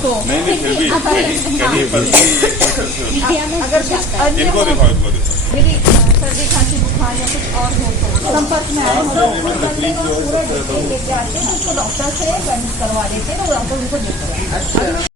उसको। नहीं नहीं फिर भी कहीं पर अगर इनको दिखाओ इनको दिखाओ। मेरी सर्दी खांसी बुखार या कुछ और हो तो संपर्क में आए हो तो पूरा डिटेल लेके आते हैं, उसको डॉक्टर से करवा देते हैं, तो डॉक्टर उनको देते हैं।